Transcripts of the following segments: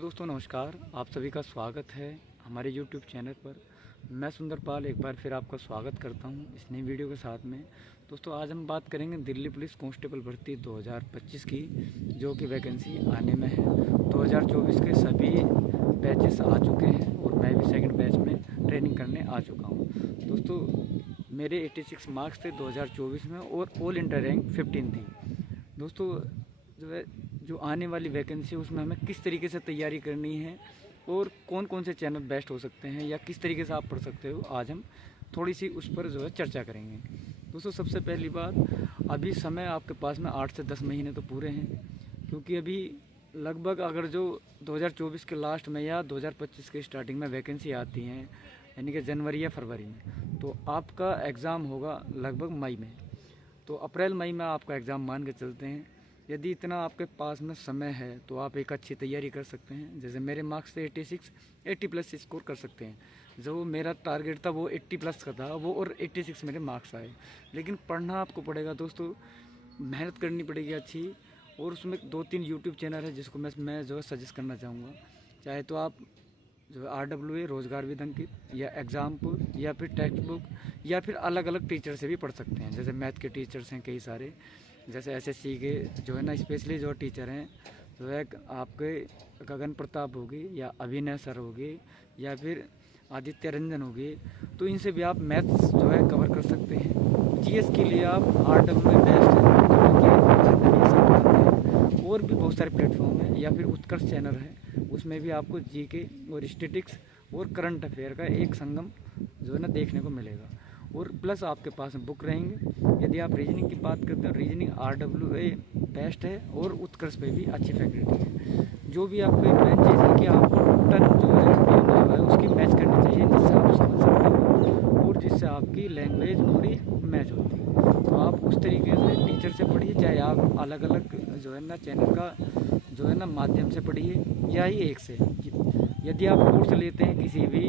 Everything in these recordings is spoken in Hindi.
तो दोस्तों नमस्कार, आप सभी का स्वागत है हमारे YouTube चैनल पर। मैं सुंदरपाल एक बार फिर आपका स्वागत करता हूं इस नई वीडियो के साथ में। दोस्तों आज हम बात करेंगे दिल्ली पुलिस कांस्टेबल भर्ती 2025 की, जो कि वैकेंसी आने में है। 2024 के सभी बैचेस आ चुके हैं और मैं भी सेकंड बैच में ट्रेनिंग करने आ चुका हूँ। दोस्तों मेरे 86 मार्क्स थे 2024 में और ऑल इंटर रैंक 15 थी। दोस्तों जो आने वाली वैकेंसी है उसमें हमें किस तरीके से तैयारी करनी है और कौन कौन से चैनल बेस्ट हो सकते हैं या किस तरीके से आप पढ़ सकते हो, आज हम थोड़ी सी उस पर चर्चा करेंगे। दोस्तों सबसे पहली बात, अभी समय आपके पास में 8 से 10 महीने तो पूरे हैं, क्योंकि अभी लगभग अगर जो 2024 के लास्ट में या 2025 के स्टार्टिंग में वैकेंसी आती हैं, यानी कि जनवरी या फरवरी में, तो आपका एग्ज़ाम होगा लगभग मई में। तो अप्रैल मई में आपका एग्ज़ाम मान के चलते हैं। यदि इतना आपके पास में समय है तो आप एक अच्छी तैयारी कर सकते हैं। जैसे मेरे मार्क्स थे 86, 80 प्लस स्कोर कर सकते हैं। जो मेरा टारगेट था वो 80 प्लस का था, वो और 86 मेरे मार्क्स आए। लेकिन पढ़ना आपको पड़ेगा दोस्तों, मेहनत करनी पड़ेगी अच्छी। और उसमें 2-3 यूट्यूब चैनल है जिसको मैं सजेस्ट करना चाहूँगा। चाहे तो आप RWA रोज़गार विद अंकित या एग्ज़ामपुर या फिर टेक्स्ट बुक या फिर अलग अलग टीचर से भी पढ़ सकते हैं। जैसे मैथ के टीचर्स हैं कई सारे, जैसे SSC के स्पेशली जो टीचर हैं, आपके गगन प्रताप होगी या अभिनय सर होगी या फिर आदित्य रंजन होगी, तो इनसे भी आप मैथ्स कवर कर सकते हैं। GS के लिए आप RWA बेस्ट है। और भी बहुत सारे प्लेटफॉर्म हैं या फिर उत्कर्ष चैनल है, उसमें भी आपको GK और स्टैटिक्स और करंट अफेयर का एक संगम देखने को मिलेगा। और प्लस आपके पास बुक रहेंगे। यदि आप रीजनिंग की बात करते हैं, रीजनिंग RWA बेस्ट है और उत्कर्ष पे भी अच्छी फैकल्टी है। जो भी आपको एक मेन चीज़ है कि आपको टन टोन उसकी मैच करनी चाहिए, जिससे आप समझ सकते हो और जिससे आपकी लैंग्वेज पूरी मैच होती है। तो आप उस तरीके से टीचर से पढ़िए, चाहे आप अलग अलग चैनल का माध्यम से पढ़िए या ही एक से। यदि आप कोर्स लेते हैं किसी भी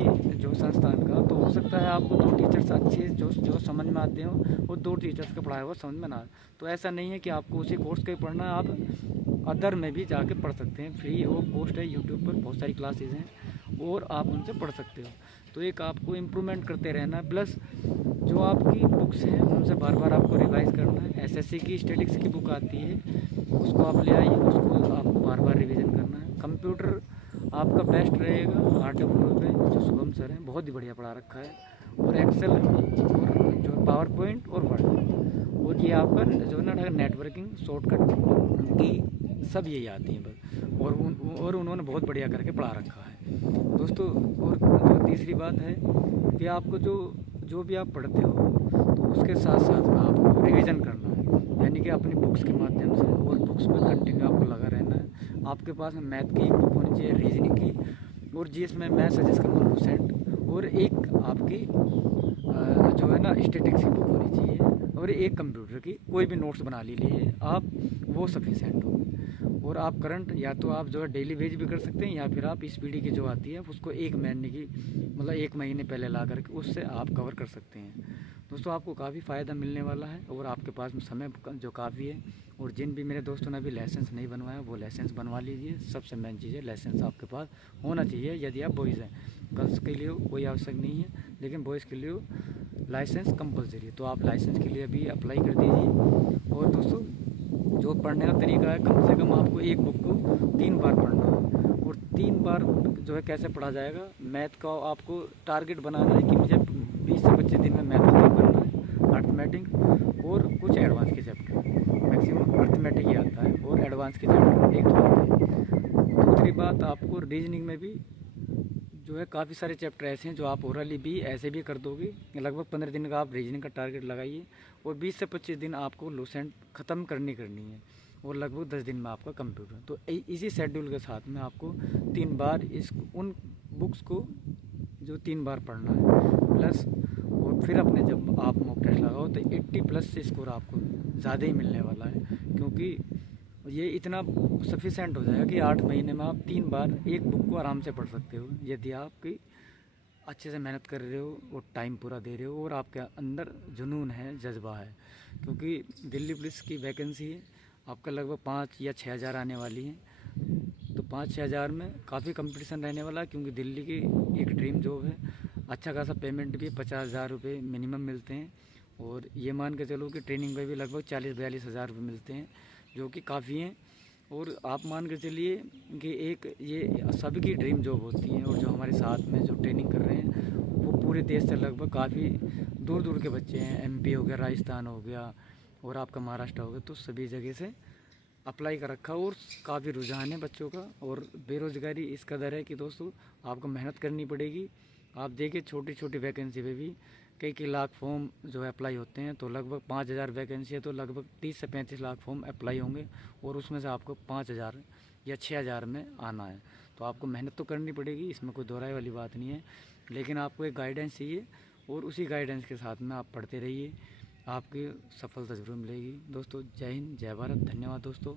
संस्थान का, तो हो सकता है आपको 2 टीचर्स अच्छे जो समझ में आते हो और 2 टीचर्स का पढ़ाया हुआ समझ में ना आए। तो ऐसा नहीं है कि आपको उसी कोर्स का ही पढ़ना है, आप अदर में भी जाके पढ़ सकते हैं। फ्री ऑफ कॉस्ट है, यूट्यूब पर बहुत सारी क्लासेज हैं और आप उनसे पढ़ सकते हो। तो एक आपको इम्प्रूवमेंट करते रहना है। प्लस जो आपकी बुक्स हैं उनसे बार बार आपको रिवाइज़ करना है। SSC की स्टैटिक्स की बुक आती है, उसको आप ले आइए, उसको आपको बार बार रिवीजन करना है। कंप्यूटर आपका बेस्ट रहेगा RWA पे, जो शुभम सर हैं, बहुत ही बढ़िया पढ़ा रखा है। और एक्सेल और पावर पॉइंट और वर्ड, और ये आपका नेटवर्किंग शॉर्टकट की सब यही आती हैं बस। और उन्होंने बहुत बढ़िया करके पढ़ा रखा है दोस्तों। और जो तीसरी बात है कि आपको जो भी आप पढ़ते हो, तो उसके साथ साथ में आपको रिवीजन करना है, यानी कि अपनी बुक्स के माध्यम से। और बुक्स में कंटिन्यू आपको लगा रहना है। आपके पास में मैथ की एक बुक होनी चाहिए, रीजनिंग की, और GS में मैं सजेस्ट करूँगा लूसेंट, और एक आपकी स्टैटिक्स की बुक होनी चाहिए, और एक कंप्यूटर की कोई भी नोट्स बना लीजिए आप, वो सफिशेंट होंगे। और आप करंट या तो आप डेली वेज भी कर सकते हैं, या फिर आप इस पीढ़ी की जो आती है उसको 1 महीने की 1 महीने पहले ला करके उससे आप कवर कर सकते हैं। दोस्तों आपको काफ़ी फ़ायदा मिलने वाला है और आपके पास में समय जो काफ़ी है। और जिन भी मेरे दोस्तों ने अभी लाइसेंस नहीं बनवाया, वो लाइसेंस बनवा लीजिए। सबसे मेन चीज़ है लाइसेंस आपके पास होना चाहिए। यदि आप बॉयज़ हैं, गर्ल्स के लिए कोई आवश्यक नहीं है, लेकिन बॉयज़ के लिए लाइसेंस कंपलसरी है। तो आप लाइसेंस के लिए अभी अप्लाई कर दीजिए। और दोस्तों जो पढ़ने का तरीका है, कम से कम आपको एक बुक को 3 बार पढ़ना है। और 3 बार कैसे पढ़ा जाएगा, मैथ का आपको टारगेट बनाना है कि मुझे 20 से 25 दिन में मैथ खत्म करना है, अर्थमेटिक और कुछ एडवांस के चैप्टर, मैक्सिमम अर्थमेटिक ही आता है और एडवांस के चैप्टर 1-2 आते हैं। दूसरी बात, आपको रीजनिंग में भी काफ़ी सारे चैप्टर ऐसे हैं जो आप ओरली भी ऐसे भी कर दोगे। लगभग 15 दिन का आप रीजनिंग का टारगेट लगाइए, और 20 से 25 दिन आपको लूसेंट ख़त्म करनी है, और लगभग 10 दिन में आपका कंप्यूटर। तो इसी शेड्यूल के साथ में आपको 3 बार उन बुक्स को 3 बार पढ़ना है। प्लस और फिर अपने जब आप मॉक टेस्ट लगाओ तो 80 प्लस से स्कोर आपको ज़्यादा ही मिलने वाला है, क्योंकि ये इतना सफिशेंट हो जाएगा कि 8 महीने में आप 3 बार एक बुक को आराम से पढ़ सकते हो, यदि आपकी अच्छे से मेहनत कर रहे हो और टाइम पूरा दे रहे हो और आपके अंदर जुनून है, जज्बा है। क्योंकि दिल्ली पुलिस की वैकेंसी है, आपका लगभग 5 या 6 हज़ार आने वाली है। तो 5-6 हज़ार में काफ़ी कंपटीशन रहने वाला है, क्योंकि दिल्ली की एक ड्रीम जॉब है। अच्छा खासा पेमेंट भी 50,000 रुपये मिनिमम मिलते हैं, और ये मान के चलो कि ट्रेनिंग पे भी लगभग 40-42 हज़ार रुपये मिलते हैं, जो कि काफ़ी हैं। और आप मान के चलिए कि एक ये सबकी ड्रीम जॉब होती है, और जो हमारे साथ में जो ट्रेनिंग कर रहे हैं वो पूरे देश से लगभग काफ़ी दूर दूर के बच्चे हैं। एमपी हो गया, राजस्थान हो गया, और आपका महाराष्ट्र हो गया, तो सभी जगह से अप्लाई कर रखा, और काफ़ी रुझान है बच्चों का। और बेरोज़गारी इस कदर है कि दोस्तों आपको मेहनत करनी पड़ेगी। आप देखिए छोटी छोटी वैकेंसी पे भी कई लाख फॉर्म जो है अप्लाई होते हैं, तो लगभग 5,000 वैकेंसी है, तो लगभग 30 से 35 लाख फॉर्म अप्लाई होंगे, और उसमें से आपको 5,000 या 6,000 में आना है। तो आपको मेहनत तो करनी पड़ेगी, इसमें कोई दोहराए वाली बात नहीं है, लेकिन आपको एक गाइडेंस चाहिए, और उसी गाइडेंस के साथ में आप पढ़ते रहिए, आपकी सफलता ज़रूर मिलेगी। दोस्तों जय हिंद, जय भारत, धन्यवाद दोस्तों।